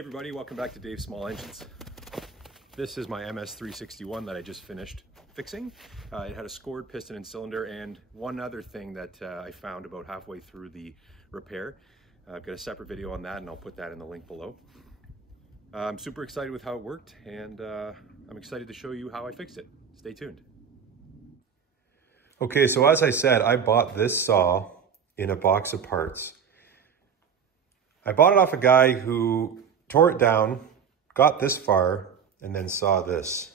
everybody, welcome back to Dave's Small Engines. This is my MS361 that I just finished fixing. It had a scored piston and cylinder, and one other thing that I found about halfway through the repair. I've got a separate video on that and I'll put that in the link below. I'm super excited with how it worked, and I'm excited to show you how I fixed it. Stay tuned. Okay, so as I said, I bought this saw in a box of parts. I bought it off a guy who tore it down, got this far, and then saw this.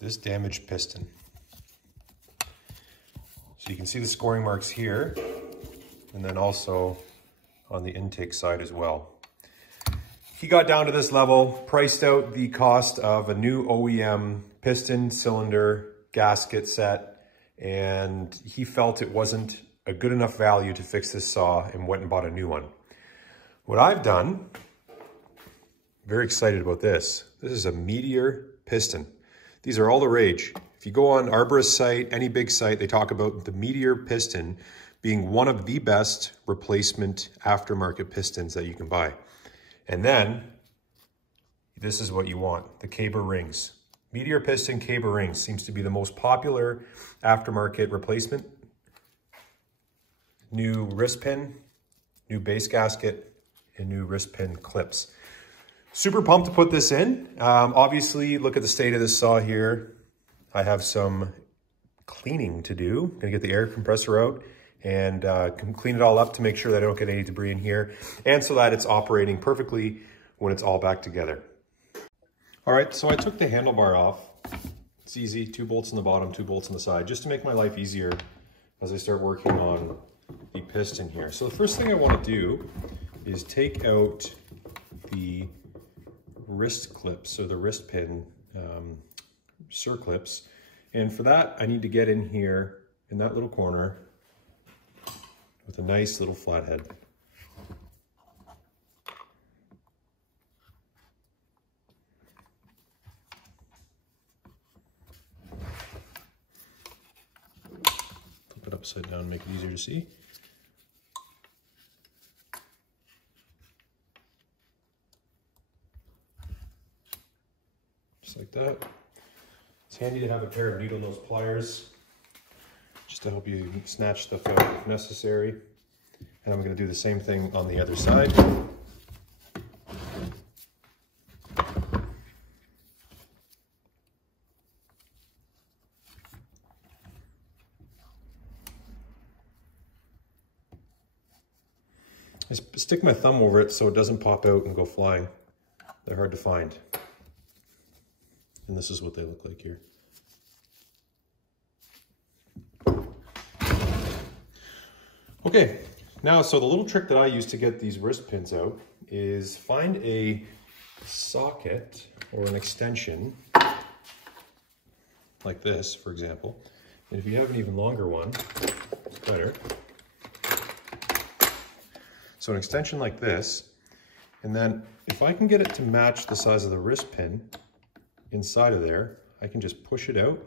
This damaged piston. So you can see the scoring marks here, and then also on the intake side as well. He got down to this level, priced out the cost of a new OEM piston, cylinder, gasket set, and he felt it wasn't a good enough value to fix this saw and went and bought a new one. What I've done, very excited about this. This is a Meteor piston. These are all the rage. If you go on Arborist site, any big site, they talk about the Meteor piston being one of the best replacement aftermarket pistons that you can buy. And then, this is what you want, the Caber rings. Meteor piston Caber rings seems to be the most popular aftermarket replacement. New wrist pin, new base gasket, and new wrist pin clips. Super pumped to put this in. Obviously, look at the state of this saw here. I have some cleaning to do. I'm gonna get the air compressor out and clean it all up to make sure that I don't get any debris in here, and so that it's operating perfectly when it's all back together. All right, so I took the handlebar off. It's easy, 2 bolts on the bottom, 2 bolts on the side, just to make my life easier as I start working on the piston here. So the first thing I want to do is take out the wrist clips, so the wrist pin circlips. And for that, I need to get in here in that little corner with a nice little flathead. Flip it upside down, make it easier to see. Just like that. It's handy to have a pair of needle nose pliers just to help you snatch stuff out if necessary. And I'm going to do the same thing on the other side. I stick my thumb over it so it doesn't pop out and go flying. They're hard to find. And this is what they look like here. Okay, now, so the little trick that I use to get these wrist pins out is find a socket or an extension, like this, for example. And if you have an even longer one, it's better. So an extension like this, and then if I can get it to match the size of the wrist pin inside of there, I can just push it out,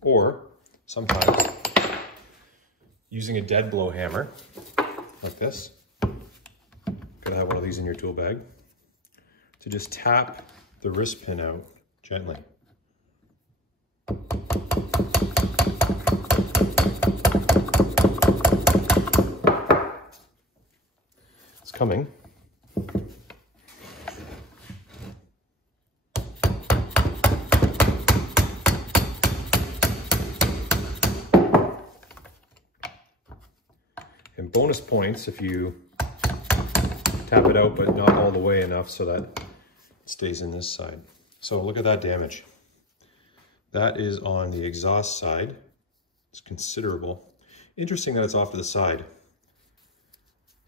or sometimes using a dead blow hammer like this. Gotta have one of these in your tool bag to just tap the wrist pin out gently. It's coming. And bonus points if you tap it out, but not all the way enough so that it stays in this side. So look at that damage. That is on the exhaust side. It's considerable. Interesting that it's off to the side.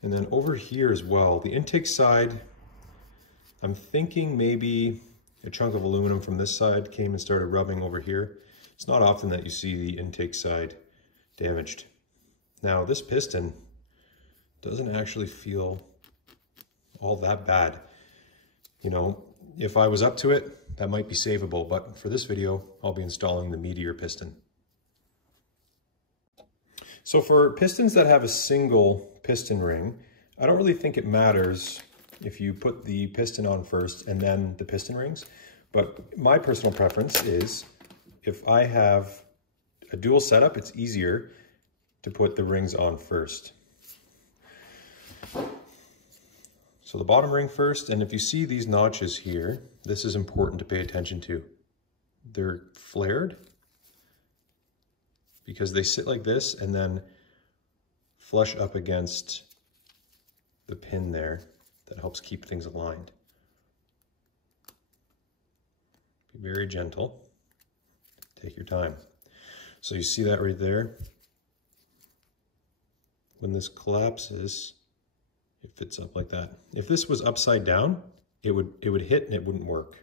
And then over here as well, the intake side, I'm thinking maybe a chunk of aluminum from this side came and started rubbing over here. It's not often that you see the intake side damaged. Now this piston doesn't actually feel all that bad. You know, if I was up to it, that might be savable, but for this video, I'll be installing the Meteor piston. So for pistons that have a single piston ring, I don't really think it matters if you put the piston on first and then the piston rings, but my personal preference is if I have a dual setup, it's easier to put the rings on first. So the bottom ring first, and if you see these notches here, this is important to pay attention to. They're flared because they sit like this and then flush up against the pin there. That helps keep things aligned. Be very gentle. Take your time. So you see that right there? When this collapses, it fits up like that. If this was upside down, it would hit and it wouldn't work.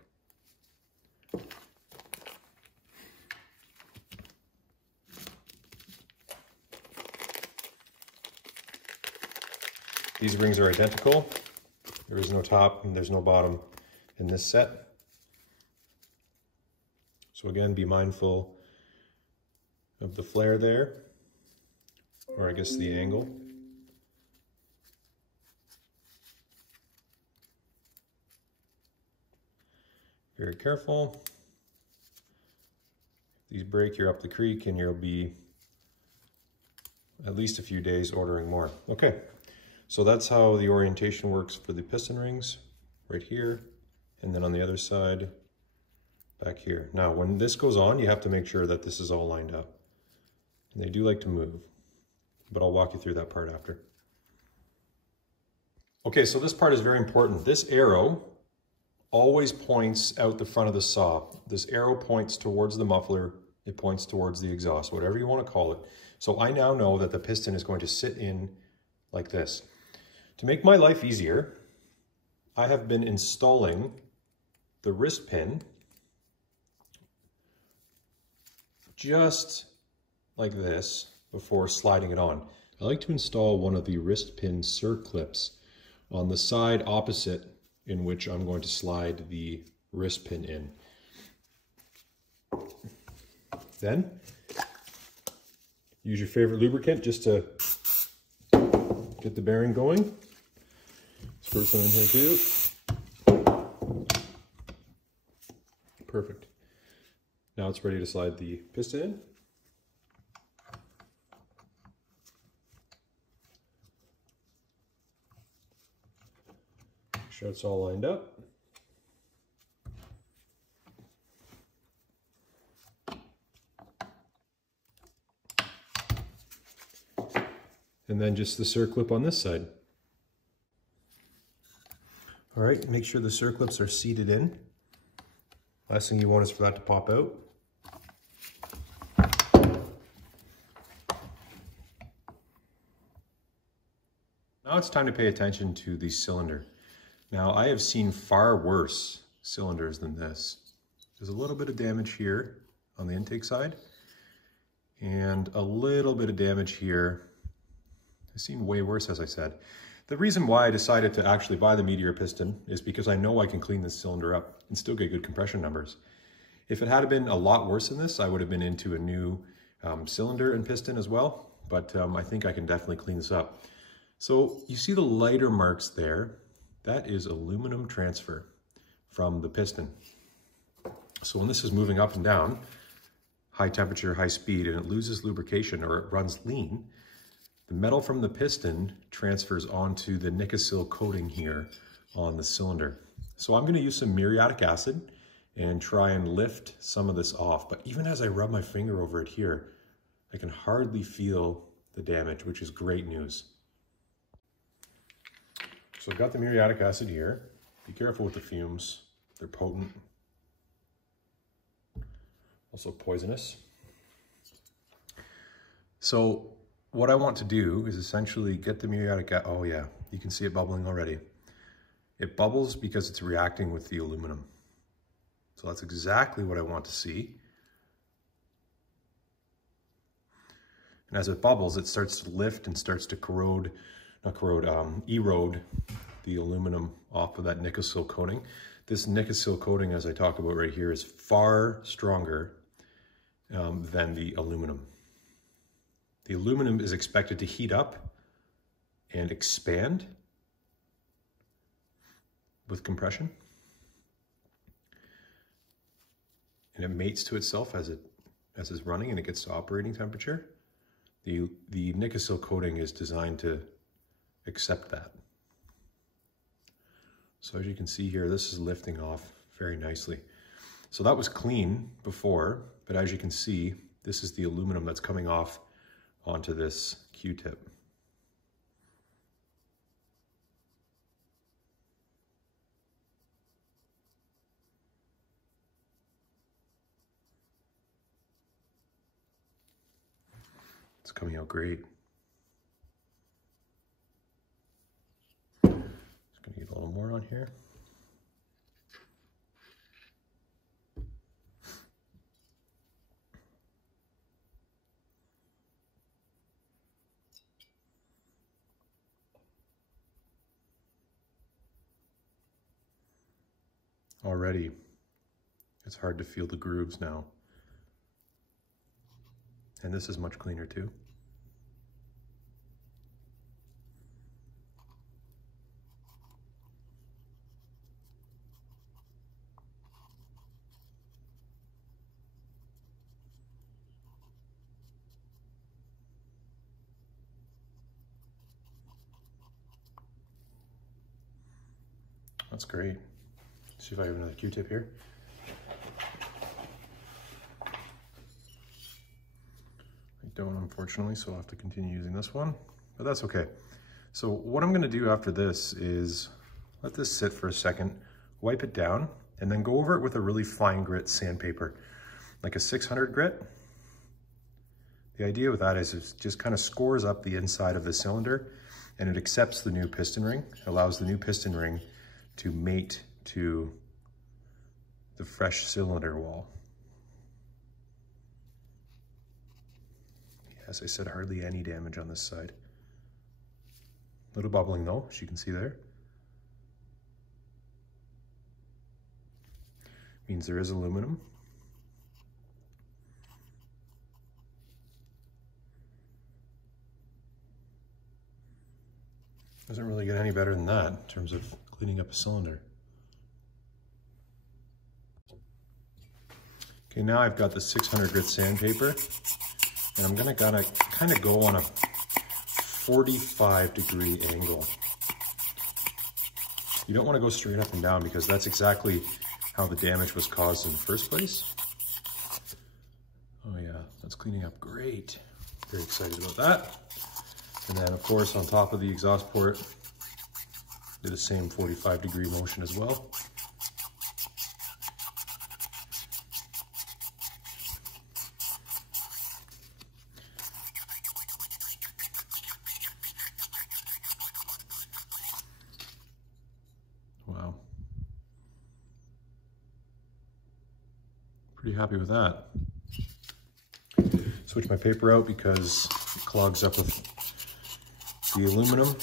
These rings are identical. There is no top and there's no bottom in this set. So again, be mindful of the flare there, or I guess the angle. Very careful. If these break, you're up the creek and you'll be at least a few days ordering more. Okay, so that's how the orientation works for the piston rings, right here, and then on the other side, back here. Now, when this goes on, you have to make sure that this is all lined up. And they do like to move, but I'll walk you through that part after. Okay, so this part is very important. This arrow always points out the front of the saw. This arrow points towards the muffler, it points towards the exhaust, whatever you want to call it. So I now know that the piston is going to sit in like this. To make my life easier, I have been installing the wrist pin just like this before sliding it on. I like to install one of the wrist pin circlips on the side opposite in which I'm going to slide the wrist pin in. Then, use your favorite lubricant just to get the bearing going. Squirt some in here too. Perfect. Now it's ready to slide the piston in. Make sure it's all lined up. And then just the circlip on this side. All right, make sure the circlips are seated in. Last thing you want is for that to pop out. Now it's time to pay attention to the cylinder. Now I have seen far worse cylinders than this. There's a little bit of damage here on the intake side and a little bit of damage here. I've seen way worse, as I said. The reason why I decided to actually buy the Meteor piston is because I know I can clean this cylinder up and still get good compression numbers. If it had been a lot worse than this, I would have been into a new cylinder and piston as well, but I think I can definitely clean this up. So you see the lighter marks there, that is aluminum transfer from the piston. So when this is moving up and down, high temperature, high speed, and it loses lubrication or it runs lean, the metal from the piston transfers onto the Nikasil coating here on the cylinder. So I'm going to use some muriatic acid and try and lift some of this off. But even as I rub my finger over it here, I can hardly feel the damage, which is great news. So I've got the muriatic acid here. Be careful with the fumes. They're potent. Also poisonous. So what I want to do is essentially get the muriatic acid. Oh yeah, you can see it bubbling already. It bubbles because it's reacting with the aluminum. So that's exactly what I want to see. And as it bubbles, it starts to lift and starts to erode the aluminum off of that Nikasil coating. This Nikasil coating, as I talk about right here, is far stronger than the aluminum. The aluminum is expected to heat up and expand with compression. And it mates to itself as it's running and it gets to operating temperature. The Nikasil coating is designed to accept that. So as you can see here, this is lifting off very nicely. So that was clean before, but as you can see, this is the aluminum that's coming off onto this Q-tip. It's coming out great. Just gonna get a little more on here. Already, it's hard to feel the grooves now. And this is much cleaner too. That's great. See if I have another Q-tip here. I don't, unfortunately, so I'll have to continue using this one, but that's okay. So what I'm gonna do after this is let this sit for a second, wipe it down, and then go over it with a really fine grit sandpaper, like a 600 grit. The idea with that is it just kind of scores up the inside of the cylinder, and it accepts the new piston ring, allows the new piston ring to mate to the fresh cylinder wall. As I said, hardly any damage on this side. A little bubbling though, as you can see there. Means there is aluminum. Doesn't really get any better than that in terms of cleaning up a cylinder. Okay, now I've got the 600 grit sandpaper, and I'm gonna kind of go on a 45-degree angle. You don't want to go straight up and down because that's exactly how the damage was caused in the first place. Oh yeah, that's cleaning up great. Very excited about that. And then of course on top of the exhaust port, do the same 45-degree motion as well. Wow. Pretty happy with that. Switch my paper out because it clogs up with the aluminum.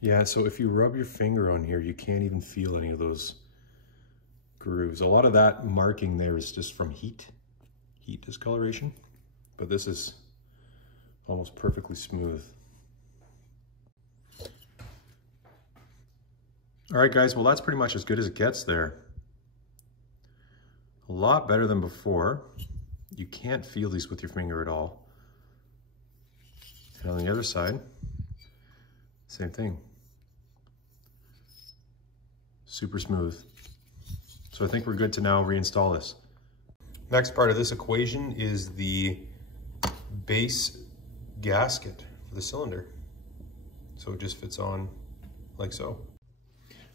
Yeah, so if you rub your finger on here, you can't even feel any of those grooves. A lot of that marking there is just from heat discoloration, but this is almost perfectly smooth. All right, guys, well, that's pretty much as good as it gets there. A lot better than before. You can't feel these with your finger at all. And on the other side, same thing. Super smooth. So I think we're good to now reinstall this. Next part of this equation is the base gasket for the cylinder. So it just fits on like so.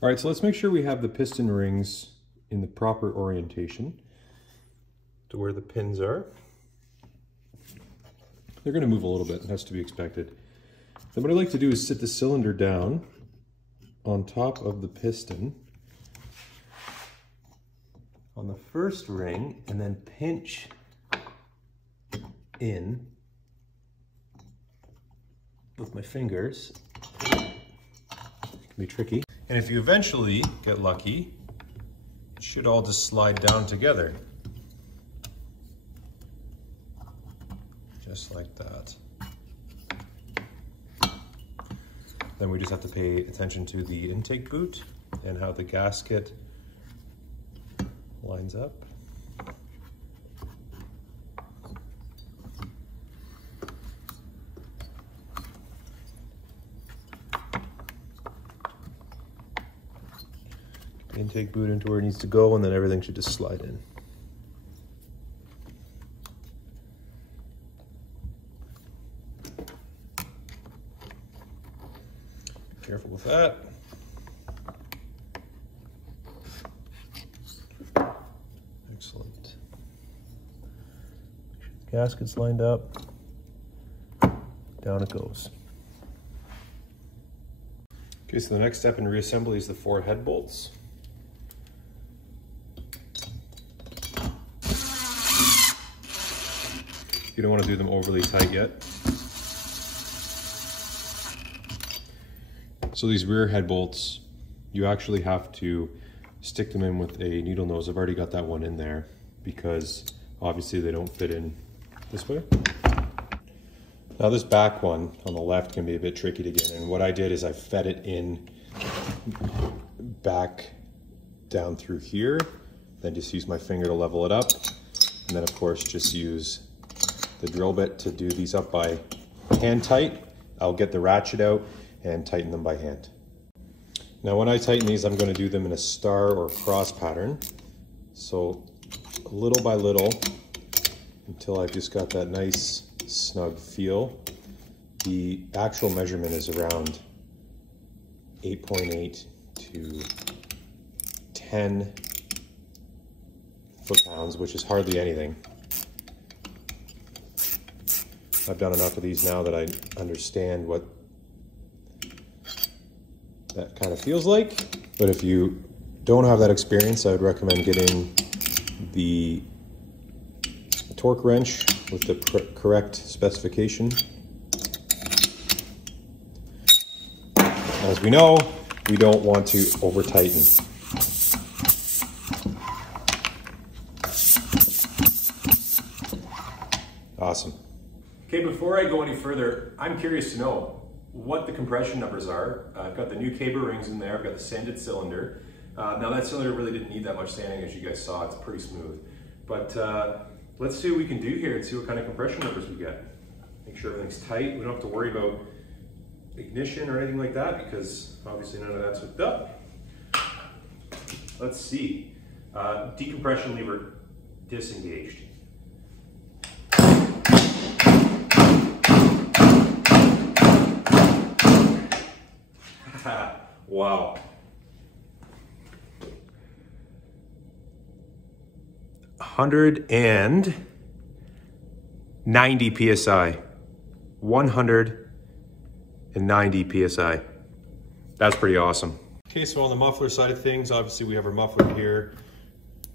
All right, so let's make sure we have the piston rings in the proper orientation to where the pins are. They're gonna move a little bit, it has to be expected. Then what I like to do is sit the cylinder down on top of the piston on the first ring and then pinch in with my fingers. It can be tricky. And if you eventually get lucky, it should all just slide down together. just like that. Then we just have to pay attention to the intake boot and how the gasket lines up. The intake boot into where it needs to go, and then everything should just slide in. Careful with that. Excellent. Gasket's lined up. Down it goes. Okay, so the next step in reassembly is the 4 head bolts. You don't want to do them overly tight yet. So these rear head bolts, you actually have to stick them in with a needle nose. I've already got that one in there because obviously they don't fit in this way. Now this back one on the left can be a bit tricky to get in. What I did is I fed it in back down through here, then just use my finger to level it up. And then of course just use the drill bit to do these up by hand tight. I'll get the ratchet out and tighten them by hand. Now when I tighten these, I'm going to do them in a star or cross pattern. So little by little until I've just got that nice snug feel. The actual measurement is around 8.8 to 10 foot-pounds, which is hardly anything. I've done enough of these now that I understand what that kind of feels like. But if you don't have that experience, I would recommend getting the torque wrench with the correct specification. As we know, we don't want to over tighten. Awesome. Okay, before I go any further, I'm curious to know what the compression numbers are. I've got the new cable rings in there. I've got the sanded cylinder. Now that cylinder really didn't need that much sanding, as you guys saw. It's pretty smooth. But let's see what we can do here and see what kind of compression numbers we get. Make sure everything's tight. We don't have to worry about ignition or anything like that because obviously none of that's hooked up. Let's see. Decompression lever disengaged. Wow. 190 PSI. 190 PSI. That's pretty awesome. Okay, so on the muffler side of things, obviously we have our muffler here,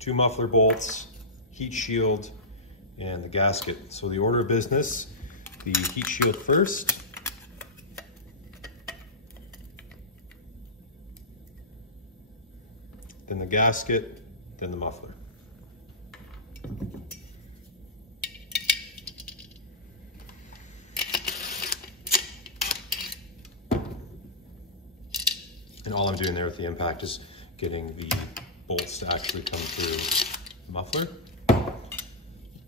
2 muffler bolts, heat shield, and the gasket. So the order of business, the heat shield first. Then the gasket, then the muffler. And all I'm doing there with the impact is getting the bolts to actually come through the muffler.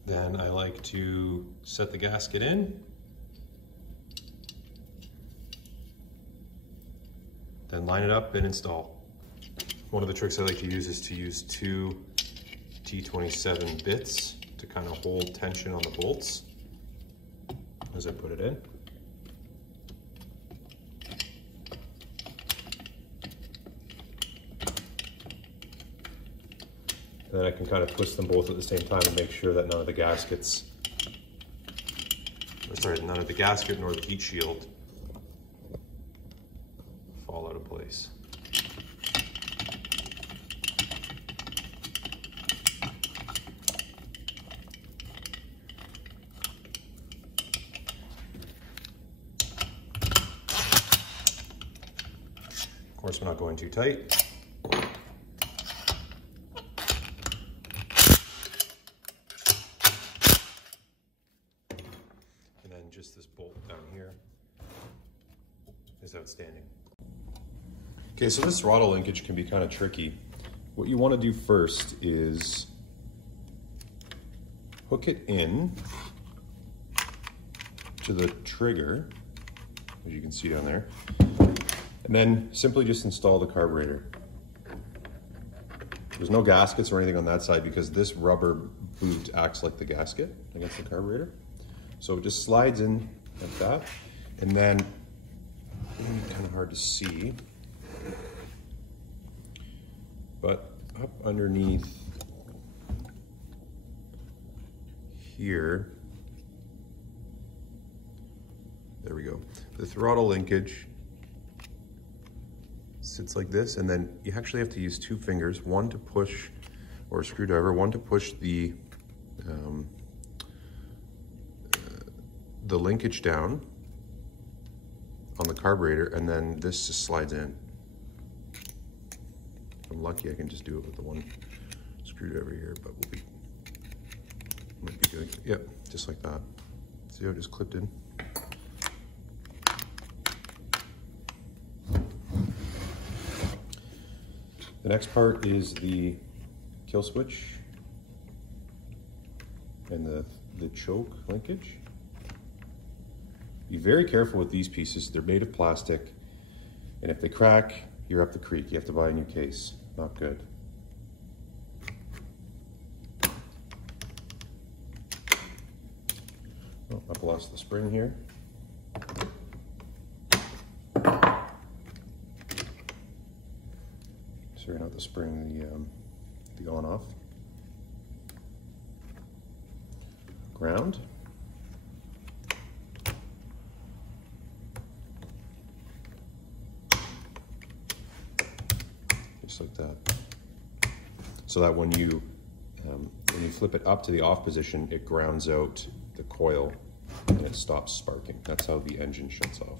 Then I like to set the gasket in. Then line it up and install. One of the tricks I like to use is to use 2 T27 bits to kind of hold tension on the bolts as I put it in. Then I can kind of twist them both at the same time and make sure that none of the gaskets, none of the gasket nor the heat shield fall out of place. Of course, we're not going too tight. outstanding. Okay, so this throttle linkage can be kind of tricky. What you want to do first is hook it in to the trigger, as you can see down there, and then simply just install the carburetor. There's no gaskets or anything on that side because this rubber boot acts like the gasket against the carburetor. So it just slides in like that, and then, kind of hard to see, but up underneath here, there we go. The throttle linkage sits like this, and then you actually have to use two fingers, one to push, or a screwdriver, one to push the linkage down on the carburetor, and then this just slides in. If I'm lucky, I can just do it with the one screwdriver here, but might be good. Yep, just like that. See how it just clipped in? The next part is the kill switch and the choke linkage. Be very careful with these pieces. They're made of plastic, and if they crack, you're up the creek. You have to buy a new case. Not good. Oh, I've lost the spring here. Sorry, not the spring, the on-off. Ground. Just like that. So that when you flip it up to the off position, it grounds out the coil and it stops sparking. That's how the engine shuts off.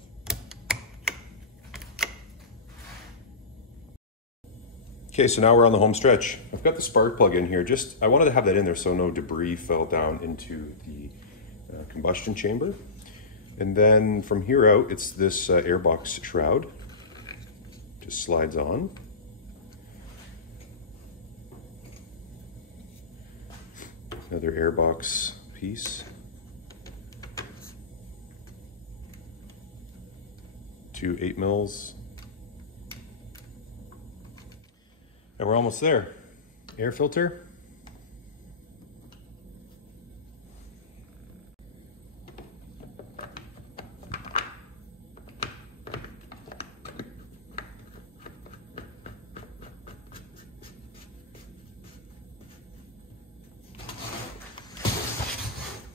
Okay, so now we're on the home stretch. I've got the spark plug in here. I wanted to have that in there so no debris fell down into the combustion chamber. And then from here out, it's this airbox shroud. Just slides on. Another airbox piece. 2 8 mils. And we're almost there. Air filter.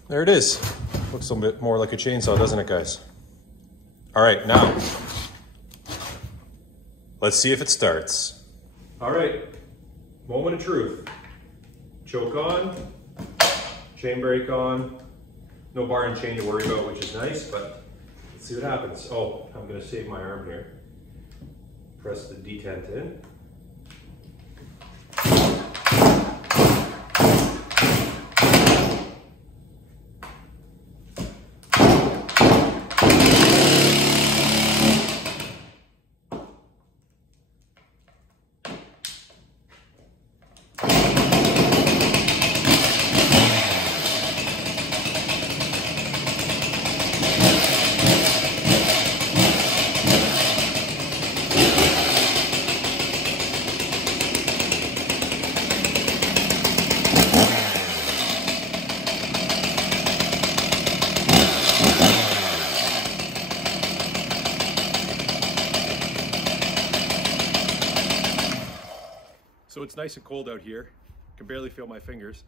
There it is. Looks a bit more like a chainsaw, doesn't it, guys? All right, now, let's see if it starts. All right, moment of truth. Choke on, chain brake on, no bar and chain to worry about, which is nice, but let's see what happens. Oh, I'm gonna save my arm here. Press the detent in. So it's nice and cold out here. I can barely feel my fingers.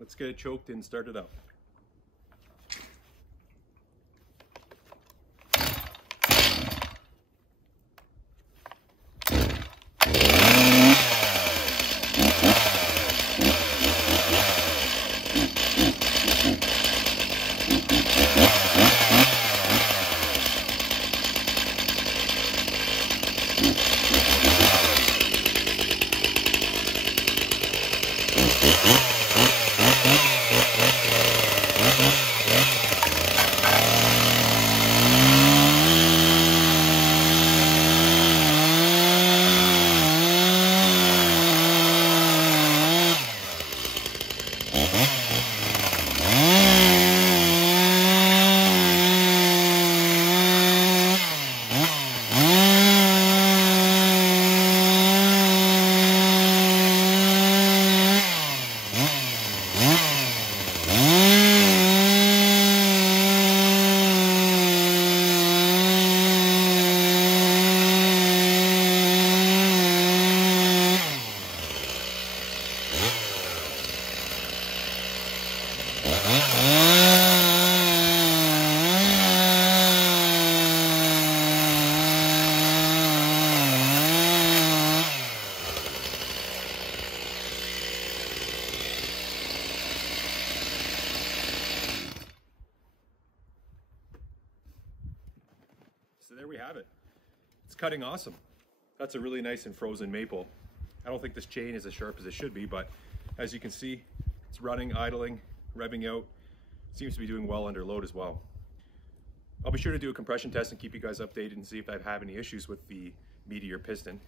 Let's get it choked and start it up. So there we have it. It's cutting awesome. That's a really nice and frozen maple. I don't think this chain is as sharp as it should be, but as you can see, it's running, idling, revving out. Seems to be doing well under load as well. I'll be sure to do a compression test and keep you guys updated and see if I have any issues with the Meteor piston.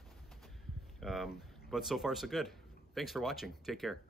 But so far so good. Thanks for watching. Take care.